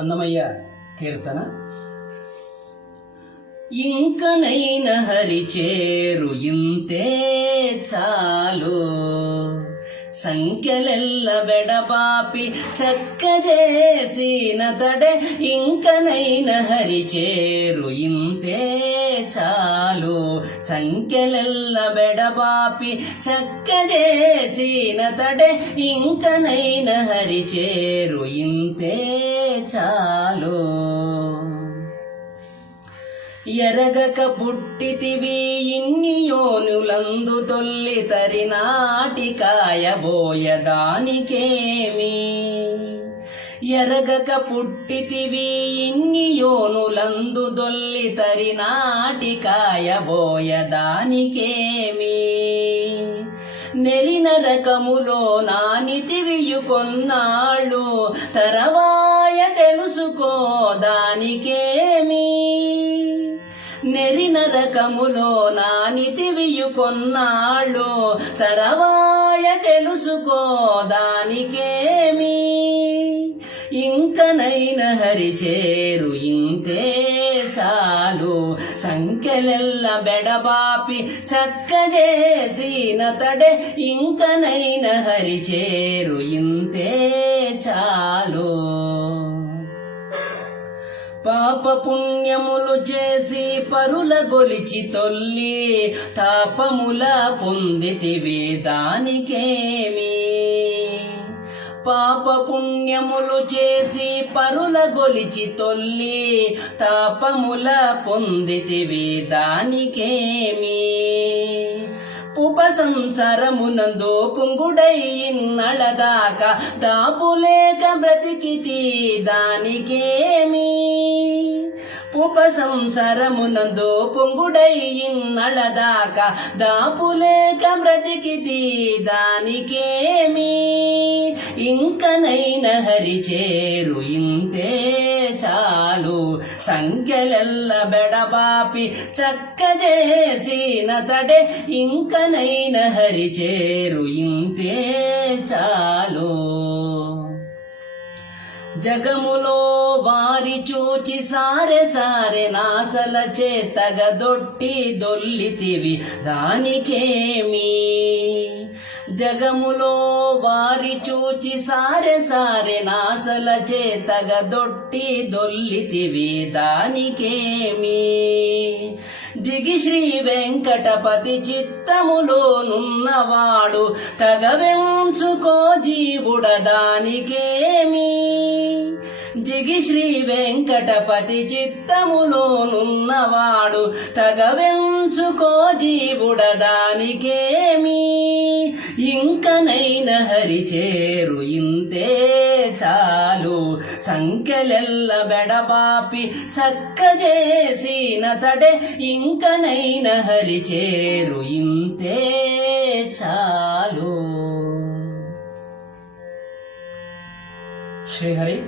అన్నమయ్య కీర్తన. ఇంకనైన హరి చేరు ఇంతే చాలు, సంఖ్యలెల్ల బెడబాపి చక్కజేసిన తడే. ఇంకనైన హరి చేరు ఇంతే చాలు, సంఖ్యలెల్ల బెడబాపి చక్కజేసిన తడే. ఇంకనైన హరి చేరు ఇంతే చాలు. ఎరగక పుట్టితివి ఇన్ని యోనులందు తొల్లి తరినాటి కాయబోయదానికేమి. ఎరగక పుట్టితివి ఇన్ని యోనులందు దొల్లి తరినాటి కాయబోయదానికేమి. నెరిన రకములో నానితివియు కొన్నాళ్ళు, తరవాయ తెలుసుకోదానికేమి. నెరిన రకములో నానితివియు కొన్నాళ్ళు, తరవాయ తెలుసుకోదానికేమి. ఇంకనైన హరి చేరు ఇంతే చాలు, సంఖ్యలెల్ల బెడబాపి చక్కజేసిన తడే. ఇంకనైన హరి చేరు ఇంతే చాలు. పాప పుణ్యములు చేసి పరుల గొలిచి తొల్లి, తాపముల పొందితివి దానికేమి. పాప పుణ్యములు చేసి పరుల గొలిచి తొల్లి, తాపముల పొందితివి దానికేమి. ఉపసంసరమునందు పుంగుడై ఇన్నళదాకా దాపులేక బ్రతికితి దానికేమి. ఉపసంసరమునందు పొంగుడై ఇన్నళదాకా దాపులేక బ్రతికితి దానికేమి. ఇంకనైన హరి చేరు ఇంతే చాలు, సంఖ్యలెల్ల బెడబాపి చక్కజేసిన తడే. ఇంకనైన హరి చేరు ఇంతే చాలు. జగములో వారి చూచి సారె సారె నాసల చేతగదొట్టి దొల్లితివి దానికేమి. జగములో వారి చూచి సారె సారె నాసల చేతగదొట్టి దొల్లితివి దానికేమి. జిగి శ్రీ వెంకటపతి చిత్తములోనున్నవాడు తగవెంచుకో జీవుడ దానికేమి. జిగి శ్రీ వెంకటపతి చిత్తములోనున్నవాడు తగవెంచుకో జీవుడ దానికేమి. ఇంకనైన హరి చేరు ఇంతే చాలు, సంఖ్యలెల్ల బెడబాపి చక్కజేసిన తడే. ఇంకనైన హరి చేరు ఇంతే చాలు. శ్రీహరి.